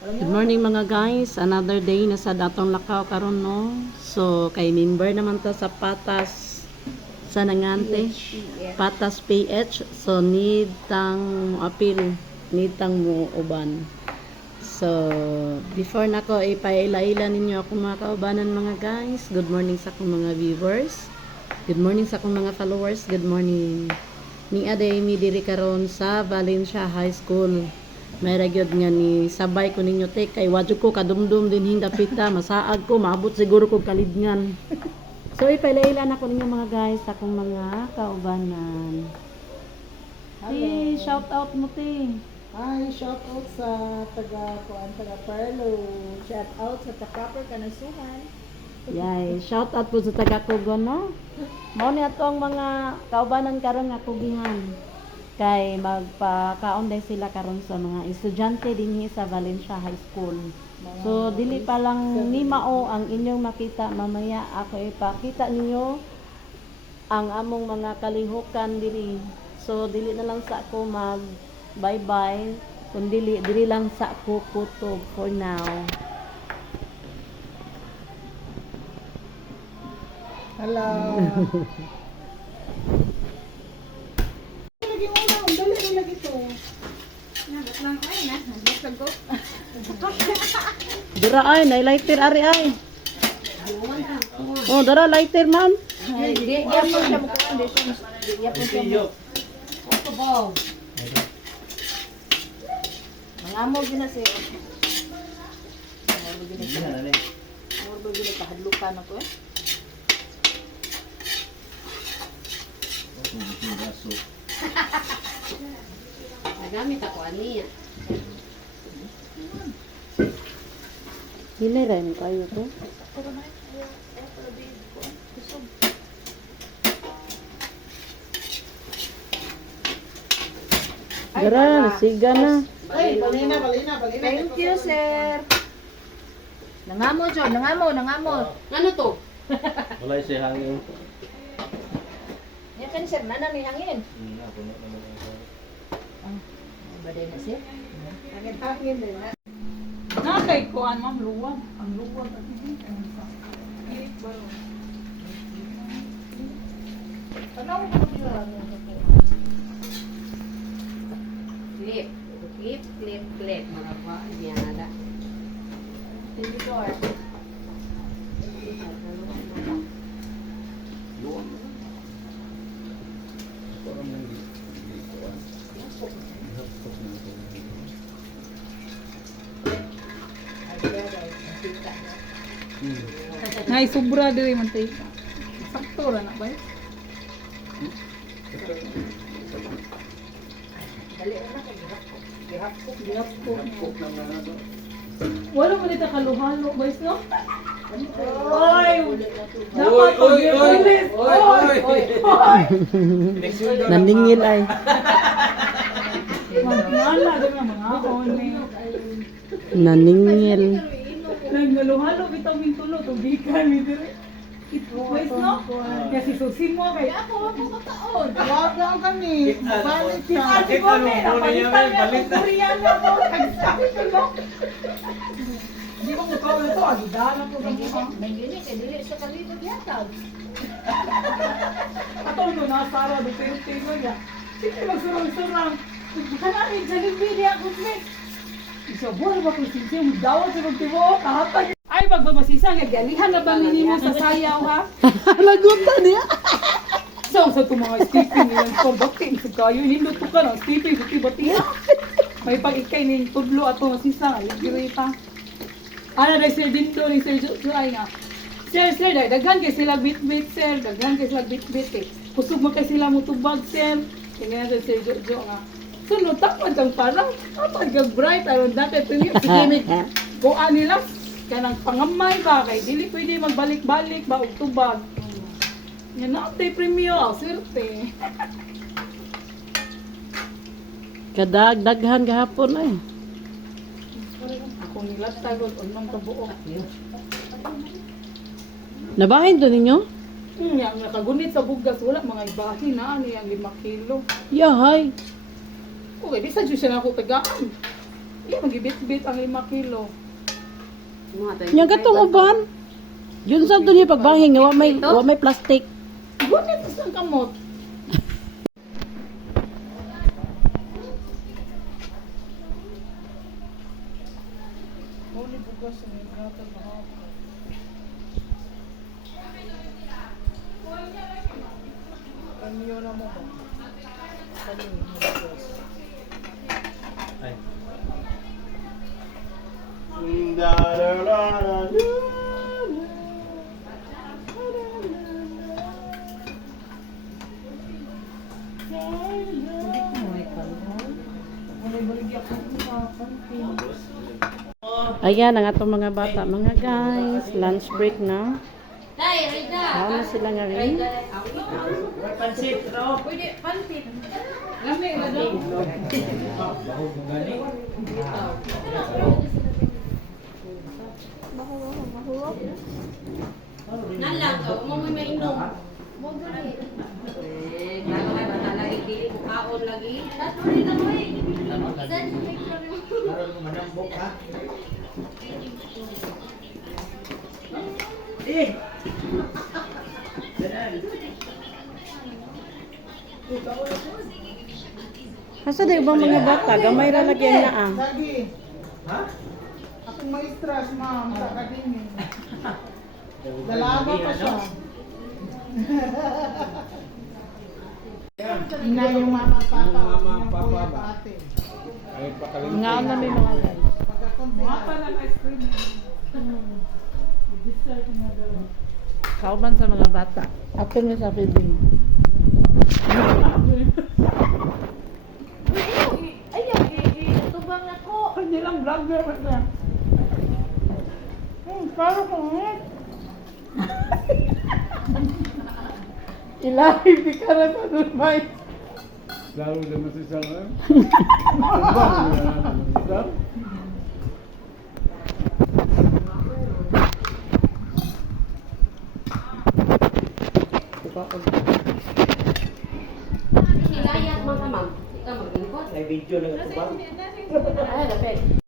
Good morning mga guys. Another day na sa datong lakaw karon no. So kay member naman ta sa Patas sa Nangante. Patas PH. So need tang appeal, need tang mo uban. So before nako ipaila-ila ninyo ako mga kaubanan mga guys. Good morning sa akong mga viewers. Good morning sa akong mga followers. Good morning. Ni aday mi diri karon sa Valencia High School. May ragyod nga ni sabay ko ninyo te kay wadyo ko kadumdum din hindapita masaag ko maabot siguro ko kalidngan. So ipaila-ila na ko ninyo mga guys sa akong mga kaubanan. Hey, shout out mo te. Hi, shout out sa taga Perlo. Shout out sa Proper Kanasuhan. Yay, shout out po sa taga Kugo no. Mao ni ato ang mga kaubanan karon nga kugihan. Kay magpakaon din sila karon sa mga estudyante dinhi sa Valencia High School. So dili pa lang ni mao ang inyong makita mamaya ako ipakita ninyo ang among mga kalihukan diri. So dili na lang sa ako mag bye-bye kundi dili lang sa ako kutob for now. Hello. Lagi mo na, dali lagi to. Nagat lang ay na, nagat lang ko. Dira ay nay lighter ari ay. Oh, dara lighter man. Di po siya mo condition. Di po siya. Ako ba? Mangamog din na siya. Mangamog din siya. Mangamog din siya. Hadlukan ako eh. Nagamit ako aniya. Dili rin kayo to. Dara, siga na. Ay, balina. Thank you, sir. Nangamo, John. Nangamo. Ano to? Wala siya hangin. Yan kan, sir. Nana may hangin. Napuno naman ako. Baday na, sir. Hangin din. Nakay ko ma'am luwag. Ang luwag at hindi ang sa. Tanong mo nila. Clip. Mga pa. Yan nada. Tinidor. Nay sobra diri man tay. Sakto ra na ba? Wala mo dito kaluhalo, boys, no? Oy! Dapat pag-iulis! Oy! Nandingil ay. Magmala din ang mga one. Naningil. Nagnaluhalo, vitamin tulo, tubigan, mi dire. Boys, no? Kasi susi mo kay ako kataon. Wag lang kami. Balik ka. Ate ko ni, napalitan niya ang Korean na mo. Nagsabi ko mo. Hindi ko mukha na to, agidalan ko sa mukha. May gini, kaya dili sa kalibot yatag. Atong no, nasara, Duterte mo niya. Sige, magsurang-surang. Hanapin, sa Libidia, kusmik. Isa, buwan ba kung sinsya, magdawat sa magtibo, kahatag. Ay, magbamasisang, nagalihan na ba ninyo sa sayaw, ha? Lagunta niya. So, sa itong mga skipping nilang pagbating sa kayo, hindot ko ka ng skipping sa tibatiya. May pag-ikay ng tudlo at masisang, aligiri pa. Ano na Sir Dindo ni Sir Joy nga. Sir, daghan kay sila bit-bit, sir. Daghan kay sila bit-bit eh. Kusog mo kay sila mutubag, sir. Tingnan na Sir Jojo nga. Sunod, tapad ang parang, tapad kang bright. Aron dati ito niya, sige, kung nila, kanang pangamay ba, kay dili pwede magbalik-balik ba, og tubag. Yan na, tay premyo, swerte. Kadagdaghan gahapon ay. Ako nilatag, o nang kabuok. Nabahin to ninyo? Yang nakagunit sa bugas, wala mga ibahin na, ano yung 5 kilo. Yahay. Okay, di sa Diyos siya na ako tagaan. Iya, magibit-bit ang 5 kilo. Nya gatong uban. Yun sa to niya pagbangin nga wa may plastic. Gunit isang kamot. Ay. Ayan ang atong mga bata, mga guys, lunch break na. Ano na sila nga rin? Lami na daw. Nalang ka, umuwi mainom. Kaon lagi. Asa na ibang mga bata, gamay ra lagi ang naa. Lagi. Ha? Akong maestra si ma'am sa academy. Dalaga pa siya. Ina yung mama at papa. Yung kuya at ate. Nga na may mga guys. Mapa ng ice cream. Dessert na daw. Kauban sa mga bata. Ato niya sa feeding. Ayaw, tubang ako. Hindi lang vlogger pa siya. Parang ko Ilahi, di ka na sa dumay. Lalo naman si Sarah. Nilayat mga ma'am. Ikaw maglingkod. May video lang ito ba? Ay, lapit.